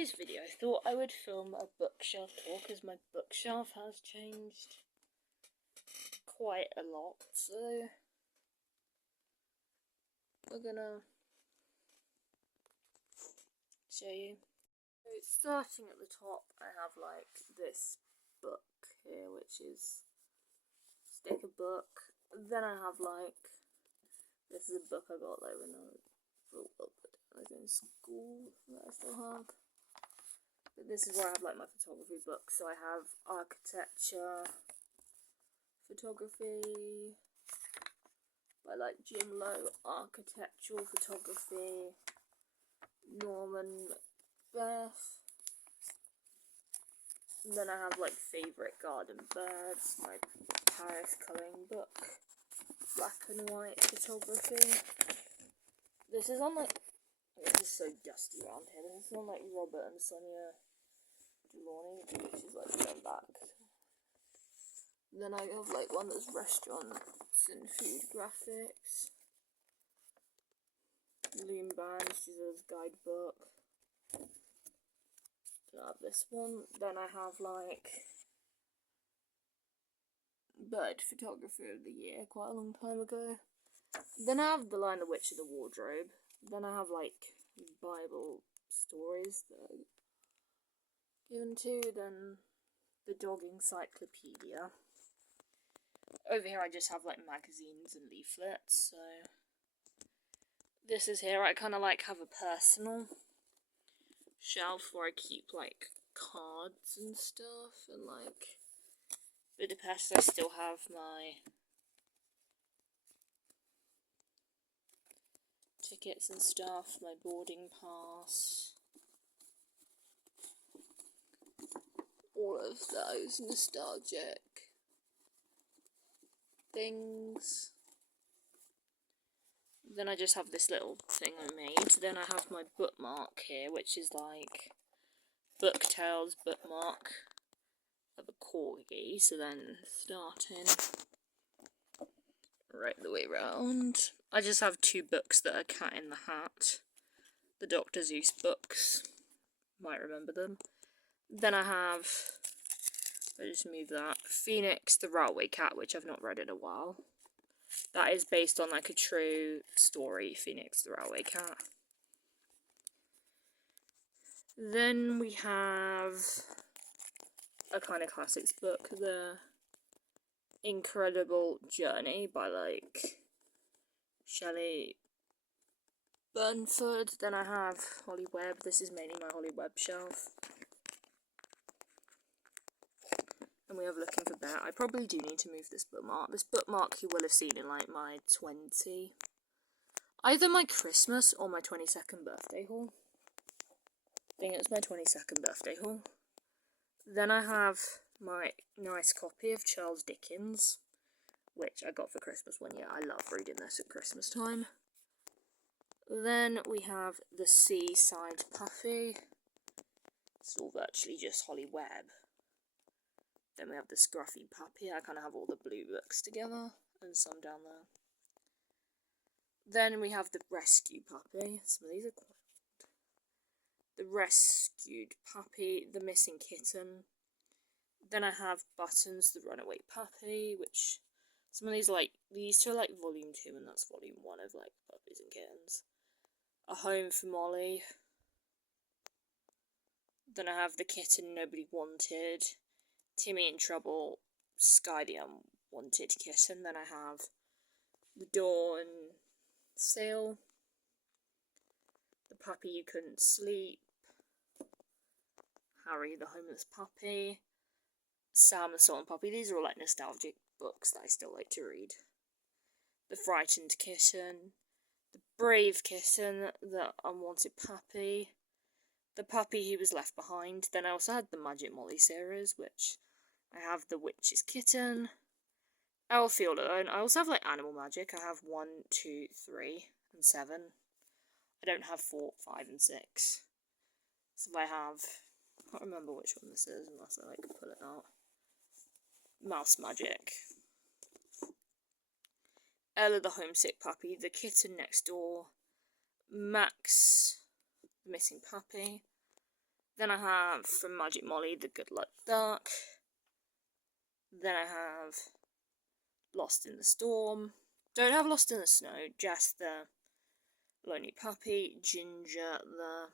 today's video, I thought I would film a bookshelf tour because my bookshelf has changed quite a lot, so we're gonna show you. So starting at the top, I have like this book here, which is sticker book. Then I have like, this is a book I got like when I was in school that I still have. But this is where I have like my photography books. So I have architecture, photography by like Jim Lowe, architectural photography, Norman Beth. And then I have like favourite garden birds, my Paris colouring book, black and white photography. This is on like, this is so dusty around here. This is on like Robert and Sonia Delaunay, which is like going back. Then I have like one that's restaurants and food graphics. Loom Band, which is a guidebook. Then I have this one. Then I have like bird photography of the year, quite a long time ago. Then I have The Lion, the Witch, and the Wardrobe. Then I have like Bible stories that are given to. Then the Dog Encyclopedia. Over here I just have like magazines and leaflets, so this is here. I kind of like have a personal shelf where I keep like cards and stuff, and like Budapest I still have my tickets and stuff, my boarding pass, all of those nostalgic things. Then I just have this little thing I made. Then I have my bookmark here, which is like Booktails bookmark of a corgi. So then starting right the way round, I just have two books that are Cat in the Hat, the Dr. Seuss books, might remember them. Then I have, I just move that, Phoenix the Railway Cat, which I've not read in a while. That is based on like a true story, Phoenix the Railway Cat. Then we have a kind of classics book, The Incredible Journey by like Shelley Burnford. Then I have Holly Webb. This is mainly my Holly Webb shelf. And we have Looking for Bear. I probably do need to move this bookmark. This bookmark you will have seen in like my either my Christmas or my 22nd birthday haul. I think it's my 22nd birthday haul. Then I have my nice copy of Charles Dickens, which I got for Christmas one year. I love reading this at Christmas time. Then we have The Seaside Puffy. It's all virtually just Holly Webb. Then we have The Scruffy Puppy. I kind of have all the blue books together and some down there. Then we have The Rescue Puppy. Some of these are quite old. The Rescued Puppy, The Missing Kitten. Then I have Buttons, The Runaway Puppy, which some of these are like, these two are like volume 2 and that's volume 1 of like puppies and kittens. A Home for Molly. Then I have The Kitten Nobody Wanted, Timmy in Trouble, Sky the Unwanted Kitten. Then I have The Dawn Sale, The Puppy You Couldn't Sleep, Harry the Homeless Puppy, Sam the Stolen Puppy. These are all like nostalgic books that I still like to read. The Frightened Kitten, The Brave Kitten, The Unwanted Puppy, The Puppy Who Was Left Behind. Then I also had the Magic Molly series, which I have The Witch's Kitten, I'll Feel Alone. I also have like Animal Magic. I have 1, 2, 3, and 7. I don't have 4, 5, and 6. So I have, I can't remember which one this is unless I like pull it out. Mouse Magic, Ella the Homesick Puppy, The Kitten Next Door, Max the Missing Puppy, Then I have from Magic Molly the Good Luck Duck. Then I have Lost in the Storm. Don't have Lost in the Snow, just the Lonely Puppy, Ginger, the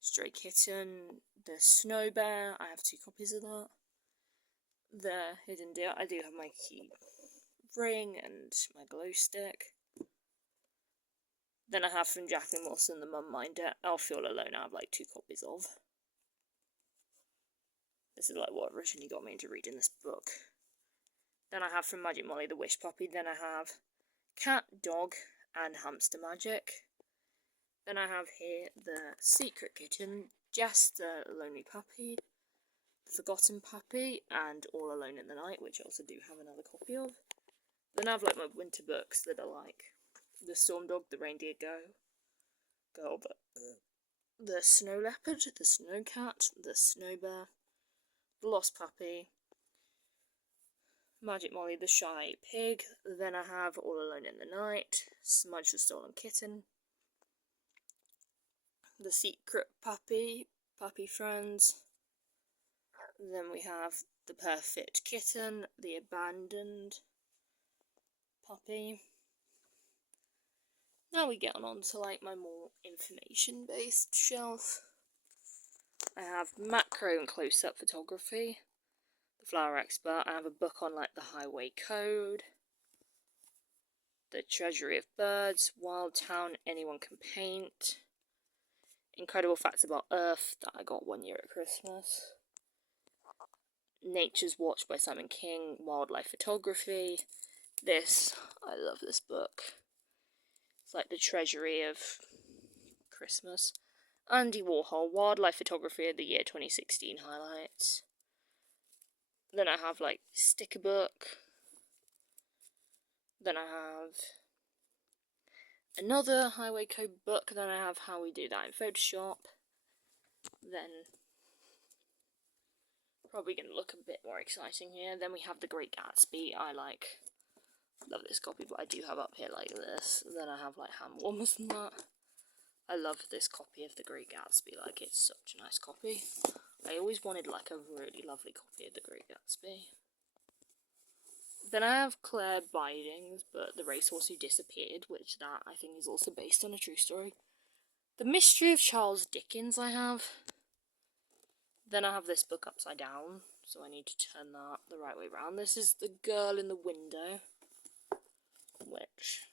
Stray Kitten, the Snow Bear. I have 2 copies of that. The Hidden Deer. I do have my key ring and my glow stick. Then I have from Jacqueline Wilson the Mum Minder. I'll Feel Alone. I have like 2 copies of. This is like what originally got me into reading this book. Then I have from Magic Molly the Wish Puppy. Then I have Cat, Dog, and Hamster Magic. Then I have here the Secret Kitten, Jess the Lonely Puppy, the Forgotten Puppy, and All Alone in the Night, which I also do have another copy of. Then I have like my winter books that are like the Storm Dog, the Reindeer Girl, the Snow Leopard, the Snow Cat, the Snow Bear, the Lost Puppy, Magic Molly the Shy Pig. Then I have All Alone in the Night, Smudge the Stolen Kitten, the Secret Puppy, Puppy Friends. Then we have the Perfect Kitten, the Abandoned Puppy. Now we get on to like my more information based shelf. I have macro and close-up photography, the Flower Expert. I have a book on like the Highway Code, the Treasury of Birds, Wild Town, Anyone Can Paint, Incredible Facts About Earth that I got one year at Christmas, Nature's Watch by Simon King, Wildlife Photography. This, I love this book. It's like the treasury of Christmas. Andy Warhol, Wildlife Photography of the Year 2016 highlights. Then I have like sticker book. Then I have another Highway Code book. Then I have How We Do That in Photoshop. Then probably going to look a bit more exciting here. Then we have The Great Gatsby. I love this copy, but I do have up here like this. Then I have like hand warmers and that. I love this copy of The Great Gatsby. Like, it's such a nice copy. I always wanted like a really lovely copy of The Great Gatsby. Then I have Claire Bidings, but The Racehorse Who Disappeared, which that I think is also based on a true story. The Mystery of Charles Dickens I have. Then I have this book upside down, so I need to turn that the right way around. This is The Girl in the Window, which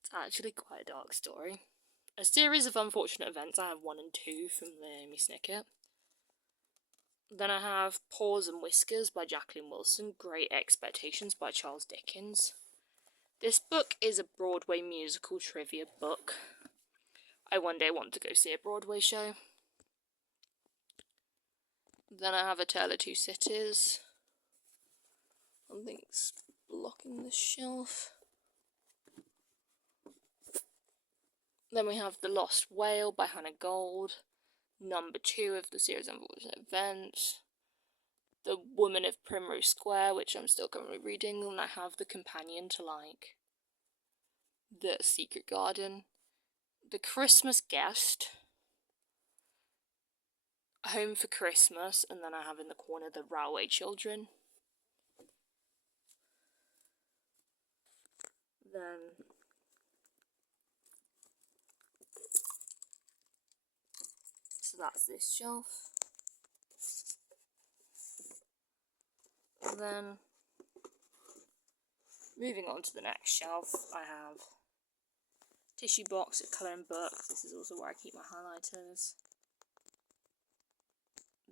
it's actually quite a dark story. A series of unfortunate events. I have 1 and 2 from the Amy Snicket. Then I have Paws and Whiskers by Jacqueline Wilson, Great Expectations by Charles Dickens. This book is a Broadway musical trivia book. I one day want to go see a Broadway show. Then I have A Tale of Two Cities. Something's blocking the shelf. Then we have The Lost Whale by Hannah Gold, number 2 of the series Unfortunate Events, The Woman of Primrose Square, which I'm still currently reading, and I have the companion to like The Secret Garden, The Christmas Guest, Home for Christmas, and then I have in the corner The Railway Children. Then so that's this shelf. And then moving on to the next shelf, I have tissue box, a colouring book. This is also where I keep my highlighters.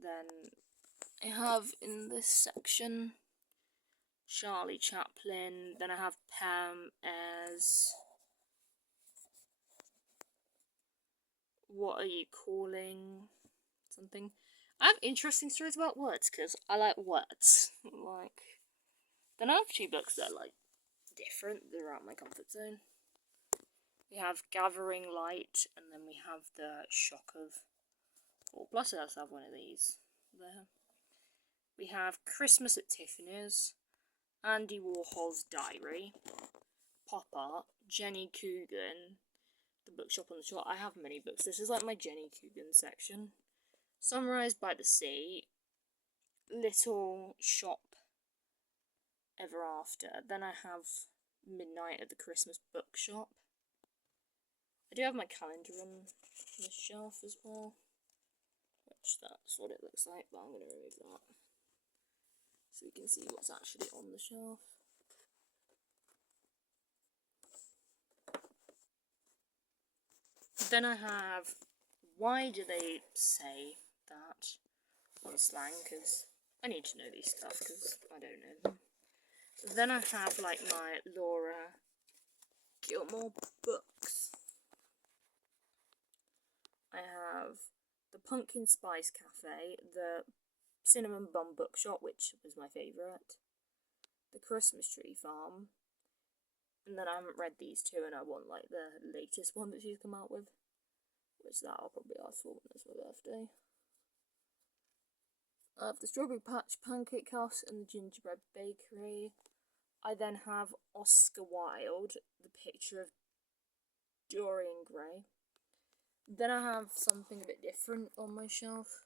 Then I have in this section Charlie Chaplin. Then I have Pam as What Are You Calling? Something. I have interesting stories about words because I like words. Then I have 2 books that are like different. They're out of my comfort zone. We have Gathering Light, and then we have The Shock of 4. Plus, I also have one of these there. We have Christmas at Tiffany's, Andy Warhol's Diary, Pop Art, Jenny Coogan, The Bookshop on the Shore. I have many books. This is like my Jenny Coogan section. Sunrise by the Sea, Little Shop Ever After. Then I have Midnight at the Christmas Bookshop. I do have my calendar on this shelf as well, which that's what it looks like, but I'm going to remove that so we can see what's actually on the shelf. Then I have Why Do They Say That on slang, because I need to know these stuff because I don't know them. Then I have like my Laura Gilmore books. I have the Pumpkin Spice Cafe, the Cinnamon Bun Bookshop, which was my favourite, the Christmas Tree Farm, and then I haven't read these two and I want like the latest one that she's come out with, which that I'll probably ask for when it's my birthday. I have the Strawberry Patch Pancake House and the Gingerbread Bakery. I then have Oscar Wilde, the picture of Dorian Gray. Then I have something a bit different on my shelf.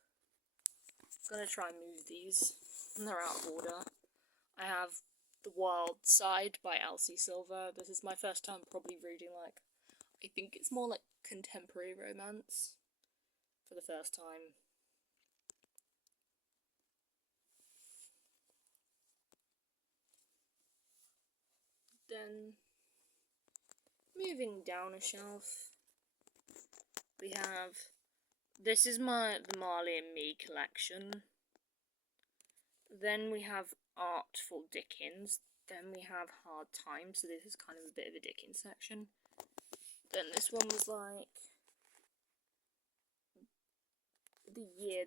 I'm gonna try and move these, and they're out of order. I have The Wild Side by Elsie Silver. This is my first time probably reading, like, I think it's more like contemporary romance for the first time. Then, moving down a shelf, we have, this is the Marley and Me collection. Then we have Artful Dickens. Then we have Hard Times, so this is kind of a bit of a Dickens section. Then this one was like a year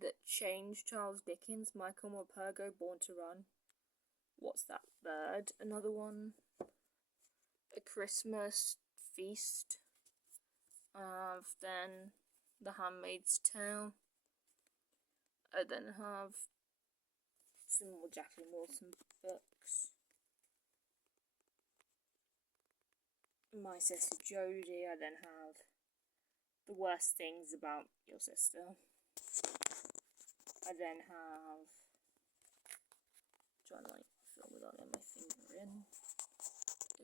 that changed Charles Dickens, Michael Morpurgo, Born to Run. What's That Bird? Another one. A Christmas Feast. Then The Handmaid's Tale. I then have some more Jacqueline Wilson books. My Sister Jodie. I then have The Worst Things About Your Sister. I then have, trying to like film without getting my finger in.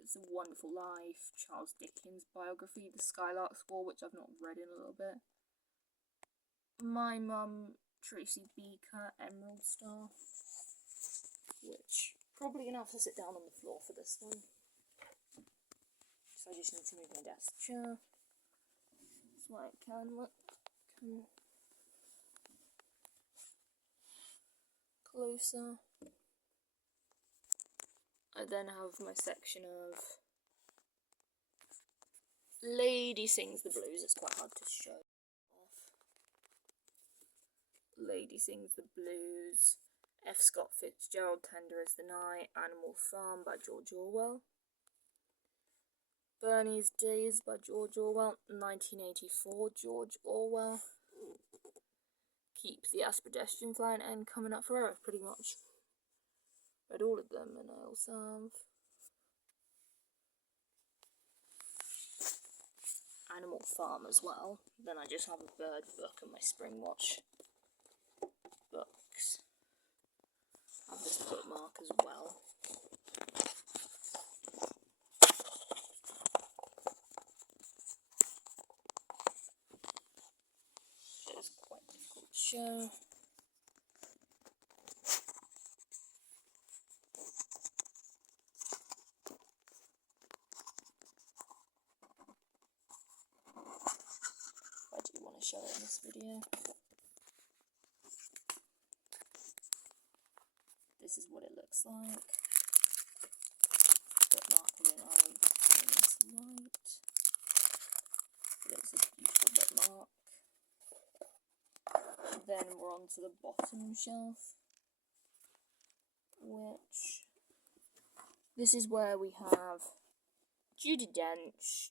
It's a Wonderful Life, Charles Dickens biography, The Skylark's War, which I've not read in a little bit. My Mum, Tracy Beaker, Emerald Star, which probably gonna have to sit down on the floor for this one. So I just need to move my desk chair so I can look closer. I then have my section of Lady Sings the Blues. It's quite hard to show off. Lady Sings the Blues, F. Scott Fitzgerald, Tender as the Night, Animal Farm by George Orwell, Bernie's Days by George Orwell, 1984, George Orwell, Keep the Aspidestion Flying, and Coming Up Forever, pretty much. Read all of them, and I also have Animal Farm as well. Then I just have a bird book and my Spring Watch books. I have this bookmark as well. It's quite difficult to show. I do want to show it in this video. This is what it looks like. Bookmark in this light. It's a beautiful bookmark. Then we're on to the bottom shelf, which this is where we have Judi Dench,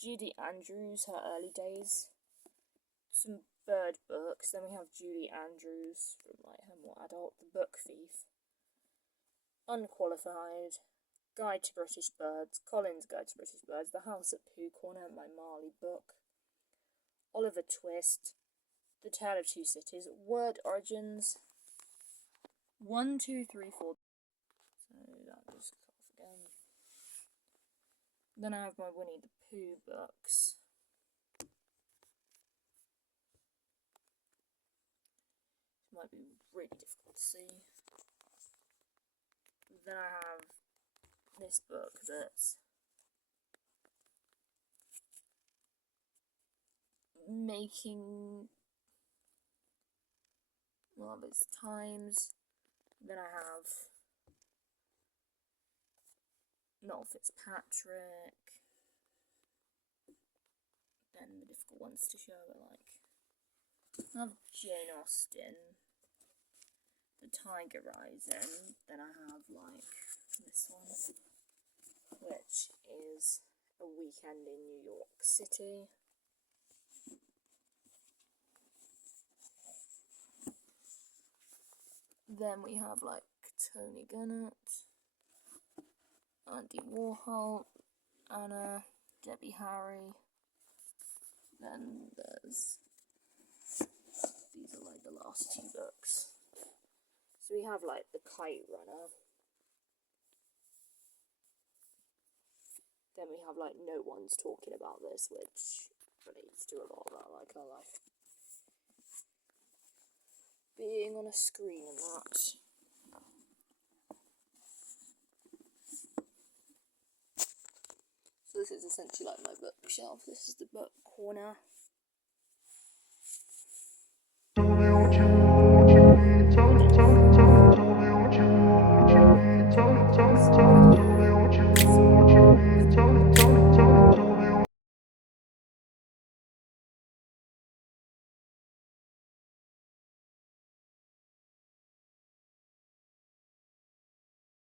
Judy Andrews, her early days, some bird books. Then we have Julie Andrews from like her more adult, The Book Thief, Unqualified, Guide to British Birds, Collins' Guide to British Birds, The House at Pooh Corner, my Marley book, Oliver Twist, The Tale of Two Cities, Word Origins, 1, 2, 3, 4. So that just cut off again. Then I have my Winnie the Pooh books. It might be really difficult to see. Then I have this book that's making one of its times. Then I have Noel Fitzpatrick. Then the difficult ones to show are like I have Jane Austen, The Tiger Rising. Then I have like this one, which is A Weekend in New York City. Then we have like Tony Gunnett, Andy Warhol, Anna, Debbie Harry. Then there's, these are like the last two books. So we have like The Kite Runner. Then we have like No One's Talking About This, which relates to a lot about like our life being on a screen and that. So this is essentially like my bookshelf. This is the book corner.